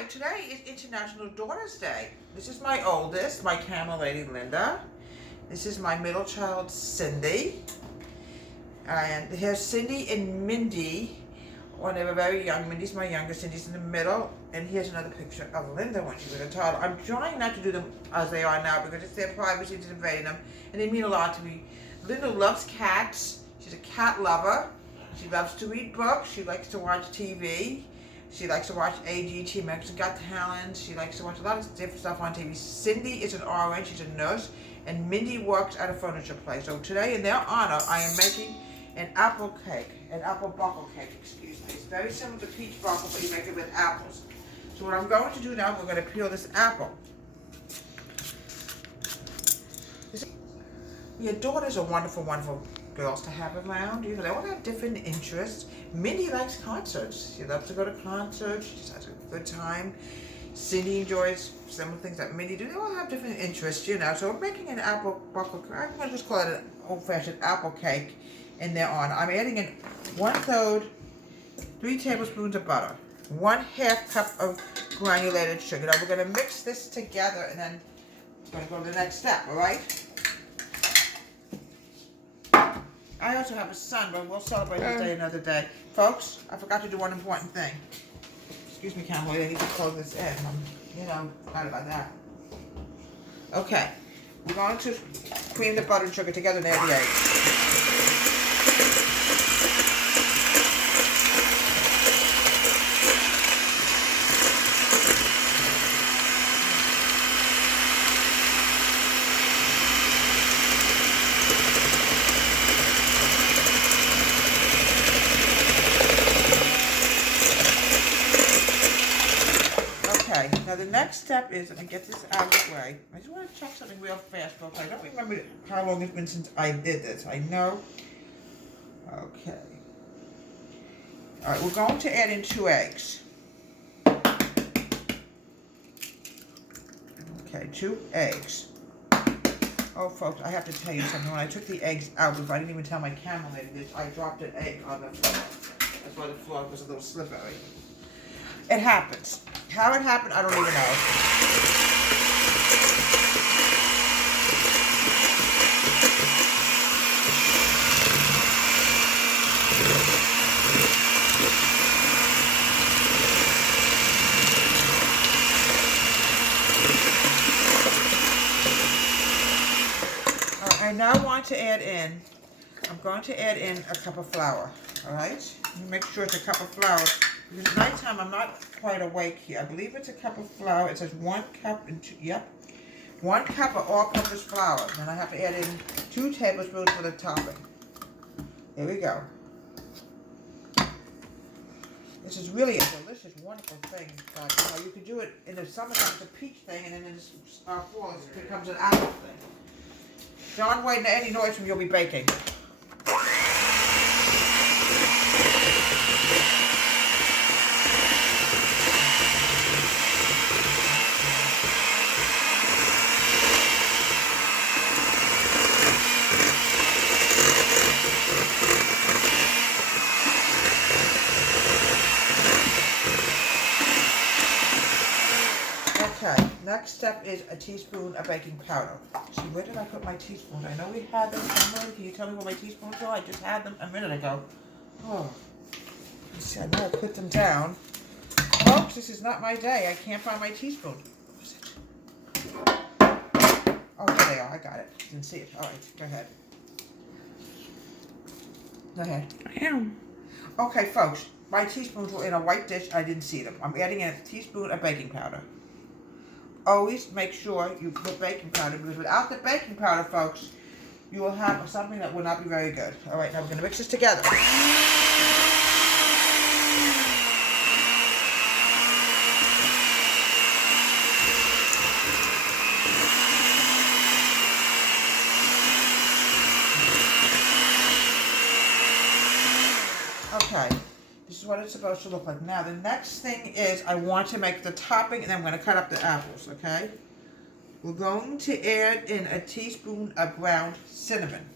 Hi, today is International Daughters Day. This is my oldest, my camel lady Linda. This is my middle child Cindy. And here's Cindy and Mindy when they were very young. Mindy's my youngest, Cindy's in the middle. And here's another picture of Linda when she was a toddler. I'm trying not to do them as they are now because it's their privacy to invade them. And they mean a lot to me. Linda loves cats. She's a cat lover. She loves to read books. She likes to watch TV. She likes to watch AGT, America's Got Talent. She likes to watch a lot of different stuff on TV. Cindy is an RN, she's a nurse, and Mindy works at a furniture place. So today, in their honor, I am making an apple buckle cake, excuse me. It's very similar to peach buckle, but you make it with apples. So what I'm going to do now, we're going to peel this apple. Your daughters are wonderful, wonderful girls to have around. You know, they all have different interests. Mindy likes concerts. She loves to go to concerts. She just has a good time. Cindy enjoys similar things that Mindy do. They all have different interests, you know. So we're making an apple buckle. I'm going to just call it an old-fashioned apple cake in their honor. I'm adding in 1/3, 3 tablespoons of butter, 1/2 cup of granulated sugar. Now we're going to mix this together, and then we're going to go to the next step. All right. I also have a son, but we'll celebrate this day another day. Folks, I forgot to do one important thing. Excuse me, Campbell, I need to close this in. Forgot about that. Okay, we're going to cream the butter and sugar together and add the eggs. Okay, now the next step is, let me get this out of the way. I just want to check something real fast, folks. I don't remember how long it's been since I did this. I know. Okay. All right, we're going to add in 2 eggs. Okay, 2 eggs. Oh, folks, I have to tell you something. When I took the eggs out, I didn't even tell my camera lady this, I dropped an egg on the floor. That's why the floor was a little slippery. It happens. How it happened, I don't even know. I now want to add in, I'm going to add in a cup of flour, all right? Make sure it's a cup of flour. Because at nighttime, I'm not quite awake here. I believe it's a cup of flour. It says 1 cup and 2, yep. 1 cup of all-purpose flour. And I have to add in 2 tablespoons for the topping. There we go. This is really a delicious, wonderful thing. But, you know, you could do it in the summertime, it's a peach thing, and then in the fall, it becomes an apple thing. Don't wait for any noise from you'll be baking. Okay, next step is a teaspoon of baking powder. See, where did I put my teaspoons? I know we had them somewhere. Can you tell me where my teaspoons are? I just had them a minute ago. Oh, let's see, I know I put them down. Folks, this is not my day. I can't find my teaspoon. Where is it? Oh, there they are. I got it. Didn't see it. All right, go ahead. Go ahead. I am. Okay, folks, my teaspoons were in a white dish. I didn't see them. I'm adding in a teaspoon of baking powder. Always make sure you put baking powder, because without the baking powder, folks, you will have something that will not be very good. All right, now we're going to mix this together. Okay. This is what it's supposed to look like. Now, the next thing is I want to make the topping, and then I'm going to cut up the apples, okay? We're going to add in a teaspoon of ground cinnamon.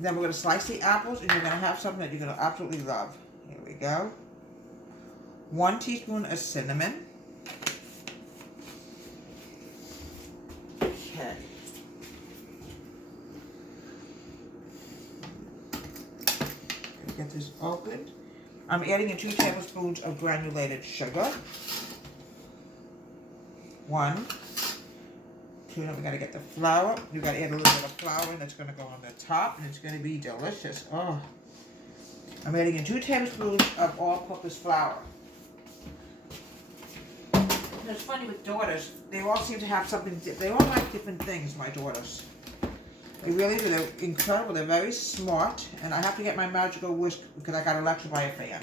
Then we're going to slice the apples, and you're going to have something that you're going to absolutely love. Here we go. 1 teaspoon of cinnamon. Okay. Get this opened. I'm adding in 2 tablespoons of granulated sugar. 1. 2, now we gotta get the flour. You gotta add a little bit of flour, and that's gonna go on the top, and it's gonna be delicious. Oh. I'm adding in 2 tablespoons of all-purpose flour. It's funny with daughters, they all seem to have something, they all like different things, my daughters. They really do, they're incredible, they're very smart, and I have to get my magical whisk because I got a lecture by a fan.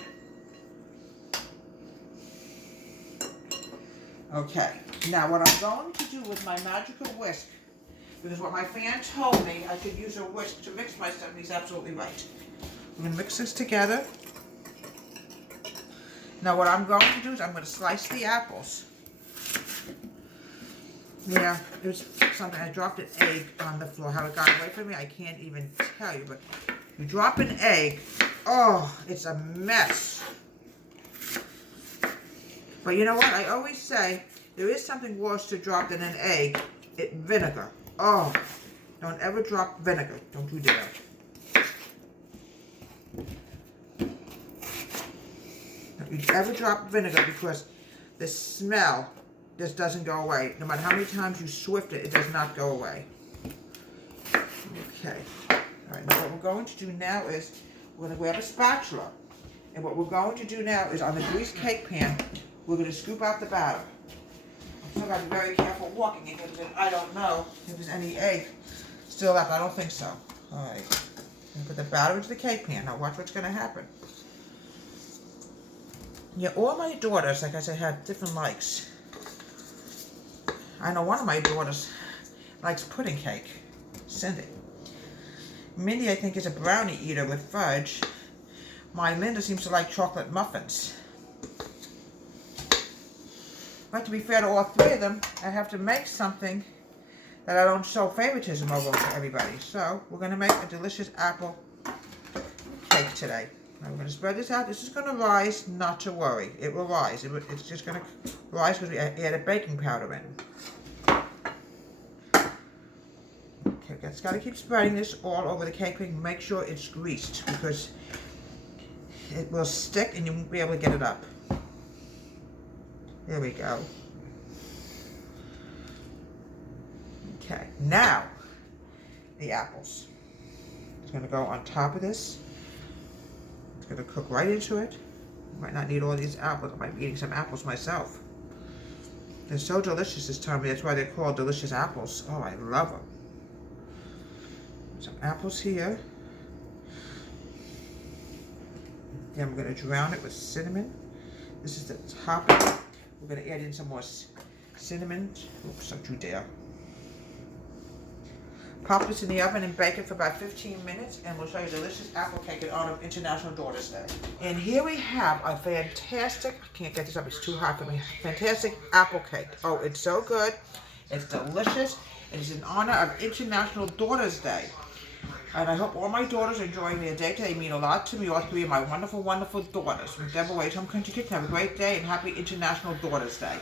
Okay, now what I'm going to do with my magical whisk, because what my fan told me I could use a whisk to mix my stuff, and he's absolutely right. I'm going to mix this together. Now what I'm going to do is I'm going to slice the apples. Yeah, it was something, I dropped an egg on the floor. How it got away from me, I can't even tell you, but you drop an egg, oh, it's a mess. But you know what, I always say, there is something worse to drop than an egg, vinegar. Oh, don't ever drop vinegar, don't you dare. Don't you ever drop vinegar because the smell just doesn't go away. No matter how many times you swift it, it does not go away. Okay. All right, now what we're going to do now is we're going to grab a spatula. And what we're going to do now is on the greased cake pan, we're going to scoop out the batter. I'm still got to be very careful walking it because I don't know if there's any egg still left. I don't think so. All right. I'm going to put the batter into the cake pan. Now watch what's going to happen. Yeah, all my daughters, like I said, have different likes. I know one of my daughters likes pudding cake, Cindy. Mindy, I think, is a brownie eater with fudge. My Linda seems to like chocolate muffins. But to be fair to all 3 of them, I have to make something that I don't show favoritism over to everybody. So we're going to make a delicious apple cake today. Now we're going to spread this out. This is going to rise, not to worry. It will rise. It's just going to rise because we added baking powder in. Okay, just got to keep spreading this all over the cake pan. Make sure it's greased because it will stick and you won't be able to get it up. There we go. Okay, now the apples. It's going to go on top of this. It's going to cook right into it. Might not need all these apples. I might be eating some apples myself. They're so delicious this time. That's why they're called delicious apples. Oh, I love them. Some apples here. Then I'm going to drown it with cinnamon. This is the top of it. We're going to add in some more cinnamon. Oops, don't you dare. Pop this in the oven and bake it for about 15 minutes, and we'll show you a delicious apple cake in honor of International Daughters Day. And here we have a fantastic, I can't get this up, it's too hot for me, fantastic apple cake. Oh, it's so good. It's delicious. It is in honor of International Daughters Day. And I hope all my daughters are enjoying their day today. They mean a lot to me, all 3 of my wonderful, wonderful daughters. From Deborah Wade's Home Country Kitchen. Have a great day and happy International Daughters Day.